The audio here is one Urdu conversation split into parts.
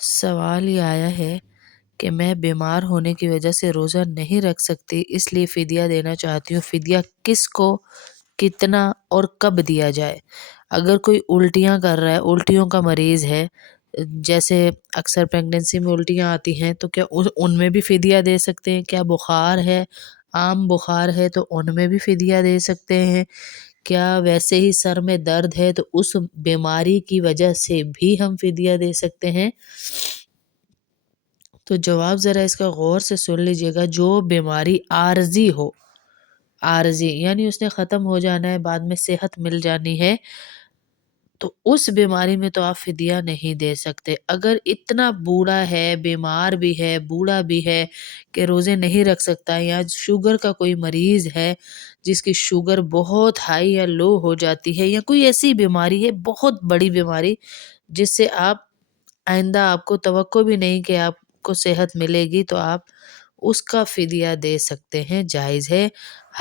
سوال یہ آیا ہے کہ میں بیمار ہونے کی وجہ سے روزہ نہیں رکھ سکتی، اس لیے فدیہ دینا چاہتی ہوں۔ فدیہ کس کو، کتنا اور کب دیا جائے؟ اگر کوئی الٹیاں کر رہا ہے، الٹیوں کا مریض ہے، جیسے اکثر پریگننسی میں الٹیاں آتی ہیں، تو کیا ان میں بھی فدیہ دے سکتے ہیں؟ کیا بخار ہے، عام بخار ہے تو ان میں بھی فدیہ دے سکتے ہیں؟ کیا ویسے ہی سر میں درد ہے تو اس بیماری کی وجہ سے بھی ہم فدیہ دے سکتے ہیں؟ تو جواب ذرا اس کا غور سے سن لیجئے گا۔ جو بیماری عارضی ہو، عارضی یعنی اس نے ختم ہو جانا ہے، بعد میں صحت مل جانی ہے، تو اس بیماری میں تو آپ فدیہ نہیں دے سکتے۔ اگر اتنا بوڑھا ہے، بیمار بھی ہے، بوڑھا بھی ہے کہ روزے نہیں رکھ سکتا، یا شوگر کا کوئی مریض ہے جس کی شوگر بہت ہائی یا لو ہو جاتی ہے، یا کوئی ایسی بیماری ہے، بہت بڑی بیماری، جس سے آپ آئندہ آپ کو توقع بھی نہیں کہ آپ کو صحت ملے گی، تو آپ اس کا فدیہ دے سکتے ہیں، جائز ہے۔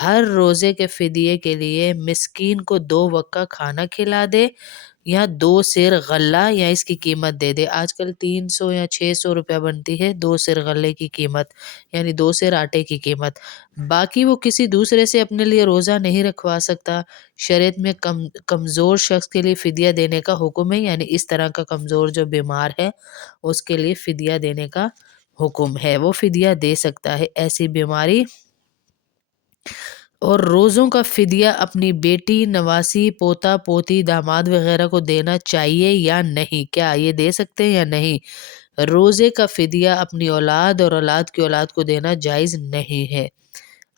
ہر روزے کے فدیے کے لیے مسکین کو 2 وقت کا کھانا کھلا دے، یا 2 سیر غلہ یا اس کی قیمت دے دے۔ آج کل 300 یا 600 روپیہ بنتی ہے 2 سیر غلے کی قیمت، یعنی 2 سیر آٹے کی قیمت۔ باقی وہ کسی دوسرے سے اپنے لیے روزہ نہیں رکھوا سکتا۔ شریعت میں کمزور شخص کے لیے فدیہ دینے کا حکم ہے، یعنی اس طرح کا کمزور جو بیمار ہے اس کے لیے فدیہ دینے کا حکم ہے، وہ فدیہ دے سکتا ہے۔ ایسی بیماری اور روزوں کا فدیہ اپنی بیٹی، نواسی، پوتا پوتی، داماد وغیرہ کو دینا چاہیے یا نہیں؟ کیا یہ دے سکتے ہیں یا نہیں؟ روزے کا فدیہ اپنی اولاد اور اولاد کی اولاد کو دینا جائز نہیں ہے۔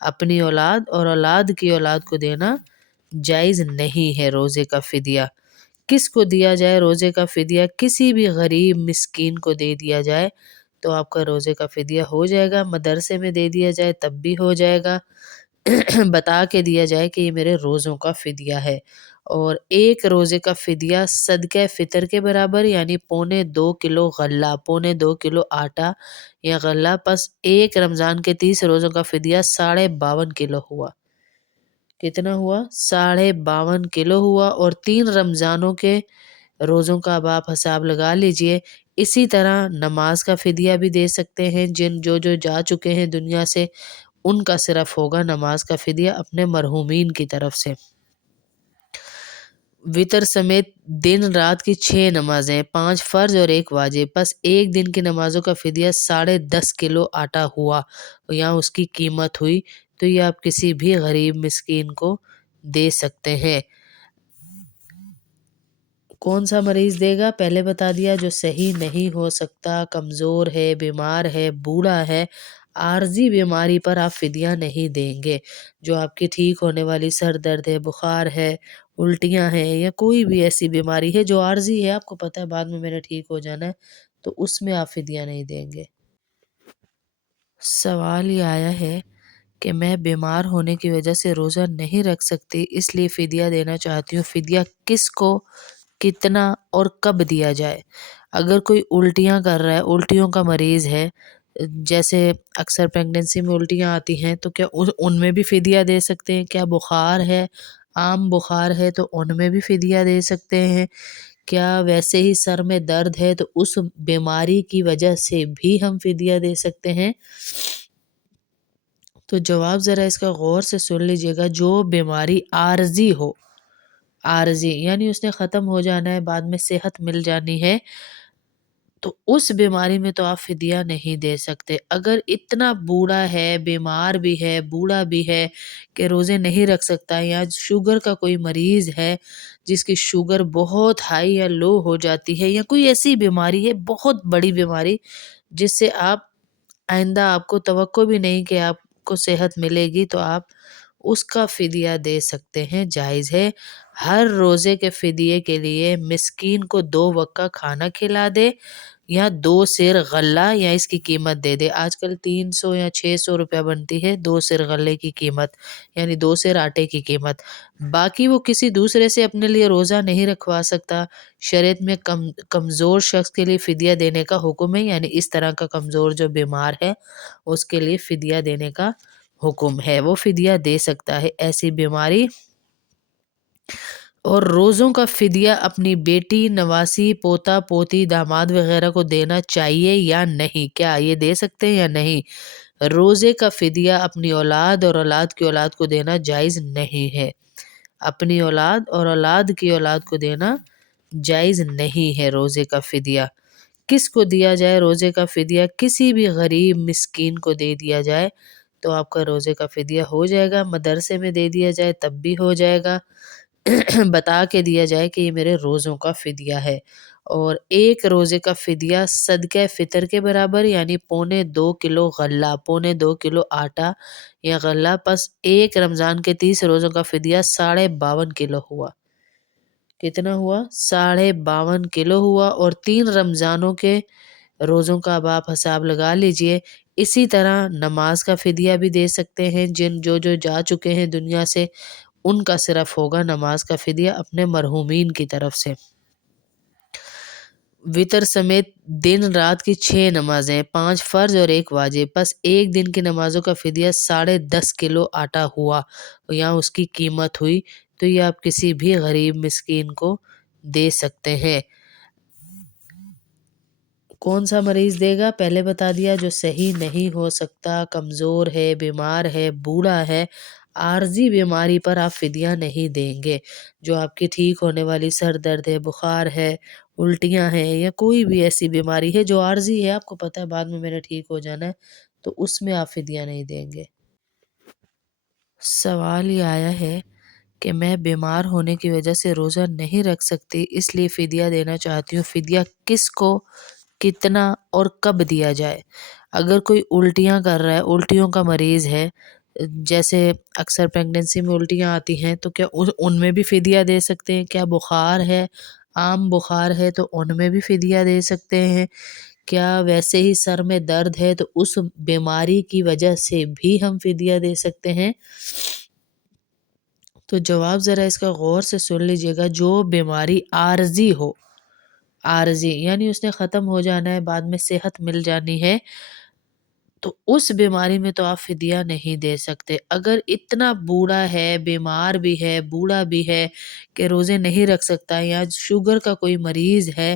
اپنی اولاد اور اولاد کی اولاد کو دینا جائز نہیں ہے روزے کا فدیہ۔ کس کو دیا جائے روزے کا فدیہ؟ کسی بھی غریب مسکین کو دے دیا جائے تو آپ کا روزے کا فدیہ ہو جائے گا۔ مدرسے میں دے دیا جائے تب بھی ہو جائے گا۔ بتا کے دیا جائے کہ یہ میرے روزوں کا فدیہ ہے۔ اور 1 روزے کا فدیہ صدقہ فطر کے برابر، یعنی 2.25 کلو غلہ، 2.25 کلو آٹا یا غلہ، پس 1 رمضان کے 30 روزوں کا فدیہ 52.5 کلو ہوا۔ کتنا ہوا؟ 52.5 کلو ہوا۔ اور 3 رمضانوں کے روزوں کا اب آپ حساب لگا لیجئے۔ اسی طرح نماز کا فدیہ بھی دے سکتے ہیں۔ جو جا چکے ہیں دنیا سے، ان کا صرف ہوگا نماز کا فدیہ اپنے مرحومین کی طرف سے۔ وطر سمیت دن رات کی 6 نمازیں، 5 فرض اور 1 واجب، پس ایک دن کی نمازوں کا فدیہ 10.5 کلو آٹا ہوا، یا اس کی قیمت ہوئی، تو یہ آپ کسی بھی غریب مسکین کو دے سکتے ہیں۔ کون سا مریض دے گا؟ پہلے بتا دیا، جو صحیح نہیں ہو سکتا، کمزور ہے، بیمار ہے، بوڑھا ہے، عارضی بیماری پر آپ فدیہ نہیں دیں گے۔ جو آپ کی ٹھیک ہونے والی سر درد ہے، بخار ہے، الٹیاں ہیں، یا کوئی بھی ایسی بیماری ہے جو عارضی ہے، آپ کو پتہ ہے بعد میں میرے ٹھیک ہو جانا ہے، تو اس میں آپ فدیہ نہیں دیں گے۔ سوال یہ آیا ہے کہ میں بیمار ہونے کی وجہ سے روزہ نہیں رکھ سکتی، اس لیے فدیہ دینا چاہتی ہوں۔ فدیہ کس کو، کتنا اور کب دیا جائے؟ اگر کوئی الٹیاں کر رہا ہے، الٹیوں کا مریض ہے، جیسے اکثر پریگننسی میں الٹیاں آتی ہیں، تو کیا ان میں بھی فدیہ دے سکتے ہیں؟ کیا بخار ہے، عام بخار ہے تو ان میں بھی فدیہ دے سکتے ہیں؟ کیا ویسے ہی سر میں درد ہے تو اس بیماری کی وجہ سے بھی ہم فدیہ دے سکتے ہیں؟ تو جواب ذرا اس کا غور سے سن لیجئے گا۔ جو بیماری عارضی ہو، عارضی یعنی اس نے ختم ہو جانا ہے، بعد میں صحت مل جانی ہے، تو اس بیماری میں تو آپ فدیہ نہیں دے سکتے۔ اگر اتنا بوڑھا ہے، بیمار بھی ہے، بوڑھا بھی ہے کہ روزے نہیں رکھ سکتا، یا شوگر کا کوئی مریض ہے جس کی شوگر بہت ہائی یا لو ہو جاتی ہے، یا کوئی ایسی بیماری ہے، بہت بڑی بیماری، جس سے آپ آئندہ آپ کو توقع بھی نہیں کہ آپ کو صحت ملے گی، تو آپ اس کا فدیہ دے سکتے ہیں، جائز ہے۔ ہر روزے کے فدیے کے لیے مسکین کو 2 وقت کا کھانا کھلا دے، یا 2 سیر غلہ یا اس کی قیمت دے دے۔ آج کل 300 یا 600 روپیہ بنتی ہے 2 سیر غلے کی قیمت، یعنی 2 سیر آٹے کی قیمت۔ باقی وہ کسی دوسرے سے اپنے لیے روزہ نہیں رکھوا سکتا۔ شریعت میں کمزور شخص کے لیے فدیہ دینے کا حکم ہے، یعنی اس طرح کا کمزور جو بیمار ہے اس کے لیے فدیہ دینے کا حکم ہے، وہ فدیہ دے سکتا ہے۔ ایسی بیماری اور روزوں کا فدیہ اپنی بیٹی، نواسی، پوتا پوتی، داماد وغیرہ کو دینا چاہیے یا نہیں؟ کیا یہ دے سکتے ہیں یا نہیں؟ روزے کا فدیہ اپنی اولاد اور اولاد کی اولاد کو دینا جائز نہیں ہے۔ اپنی اولاد اور اولاد کی اولاد کو دینا جائز نہیں ہے روزے کا فدیہ۔ کس کو دیا جائے روزے کا فدیہ؟ کسی بھی غریب مسکین کو دے دیا جائے تو آپ کا روزے کا فدیہ ہو جائے گا۔ مدرسے میں دے دیا جائے تب بھی ہو جائے گا۔ بتا کے دیا جائے کہ یہ میرے روزوں کا فدیہ ہے۔ اور ایک روزے کا فدیہ صدقہ فطر کے برابر، یعنی 2.25 کلو غلہ، 2.25 کلو آٹا یا غلہ، پس ایک رمضان کے 30 روزوں کا فدیہ 52.5 کلو ہوا۔ کتنا ہوا؟ 52.5 کلو ہوا۔ اور 3 رمضانوں کے روزوں کا اب آپ حساب لگا لیجئے۔ اسی طرح نماز کا فدیہ بھی دے سکتے ہیں۔ جو جا چکے ہیں دنیا سے، ان کا صرف ہوگا نماز کا فدیہ اپنے مرحومین کی طرف سے۔ وطر سمیت دن رات کی 6 نمازیں، 5 فرض اور 1 واجب، پس ایک دن کی نمازوں کا فدیہ 10.5 کلو آٹا ہوا، یا اس کی قیمت ہوئی، تو یہ آپ کسی بھی غریب مسکین کو دے سکتے ہیں۔ کون سا مریض دے گا؟ پہلے بتا دیا، جو صحیح نہیں ہو سکتا، کمزور ہے، بیمار ہے، بوڑھا ہے، عارضی بیماری پر آپ فدیہ نہیں دیں گے۔ جو آپ کی ٹھیک ہونے والی سر درد ہے، بخار ہے، الٹیاں ہیں، یا کوئی بھی ایسی بیماری ہے جو عارضی ہے، آپ کو پتہ ہے بعد میں میرے ٹھیک ہو جانا ہے، تو اس میں آپ فدیہ نہیں دیں گے۔ سوال یہ آیا ہے کہ میں بیمار ہونے کی وجہ سے روزہ نہیں رکھ سکتی، اس لیے فدیہ دینا چاہتی ہوں۔ فدیہ کس کو، کتنا اور کب دیا جائے؟ اگر کوئی الٹیاں کر رہا ہے، الٹیوں کا مریض ہے، جیسے اکثر پریگننسی میں الٹیاں آتی ہیں، تو کیا ان میں بھی فدیہ دے سکتے ہیں؟ کیا بخار ہے، عام بخار ہے، تو ان میں بھی فدیہ دے سکتے ہیں؟ کیا ویسے ہی سر میں درد ہے تو اس بیماری کی وجہ سے بھی ہم فدیہ دے سکتے ہیں؟ تو جواب ذرا اس کا غور سے سن لیجئے گا۔ جو بیماری عارضی ہو، عارضی یعنی اس نے ختم ہو جانا ہے، بعد میں صحت مل جانی ہے، تو اس بیماری میں تو آپ فدیہ نہیں دے سکتے۔ اگر اتنا بوڑھا ہے، بیمار بھی ہے، بوڑھا بھی ہے کہ روزے نہیں رکھ سکتا، یا شوگر کا کوئی مریض ہے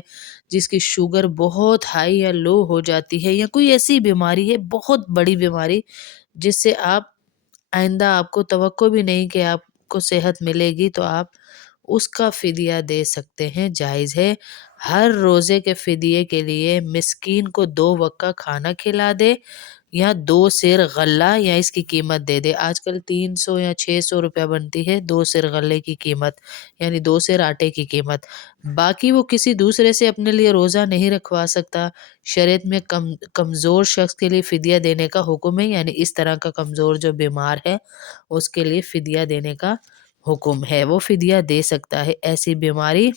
جس کی شوگر بہت ہائی یا لو ہو جاتی ہے، یا کوئی ایسی بیماری ہے، بہت بڑی بیماری، جس سے آپ آئندہ آپ کو توقع بھی نہیں کہ آپ کو صحت ملے گی، تو آپ اس کا فدیہ دے سکتے ہیں، جائز ہے۔ ہر روزے کے فدیے کے لیے مسکین کو 2 وقت کا کھانا کھلا دے، یا 2 سیر غلہ یا اس کی قیمت دے دے۔ آج کل 300 یا 600 روپیہ بنتی ہے 2 سیر غلے کی قیمت، یعنی 2 سیر آٹے کی قیمت۔ باقی وہ کسی دوسرے سے اپنے لیے روزہ نہیں رکھوا سکتا۔ شریعت میں کمزور شخص کے لیے فدیہ دینے کا حکم ہے، یعنی اس طرح کا کمزور جو بیمار ہے اس کے لیے فدیہ دینے کا حکم ہے، وہ فدیہ دے سکتا ہے ایسی بیماری۔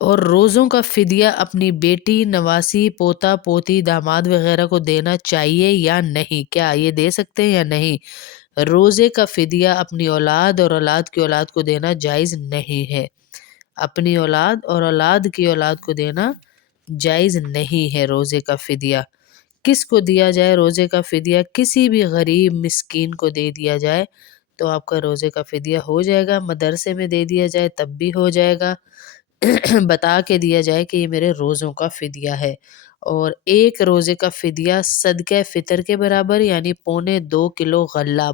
اور روزوں کا فدیہ اپنی بیٹی، نواسی، پوتا پوتی، داماد وغیرہ کو دینا چاہیے یا نہیں؟ کیا یہ دے سکتے ہیں یا نہیں؟ روزے کا فدیہ اپنی اولاد اور اولاد کی اولاد کو دینا جائز نہیں ہے۔ اپنی اولاد اور اولاد کی اولاد کو دینا جائز نہیں ہے روزے کا فدیہ۔ کس کو دیا جائے روزے کا فدیہ؟ کسی بھی غریب مسکین کو دے دیا جائے تو آپ کا روزے کا فدیہ ہو جائے گا۔ مدرسے میں دے دیا جائے تب بھی ہو جائے گا۔ بتا کے دیا جائے کہ یہ میرے روزوں کا فدیہ ہے۔ اور ایک روزے کا فدیہ صدقہ فطر کے برابر، یعنی 2.25 کلو غلہ،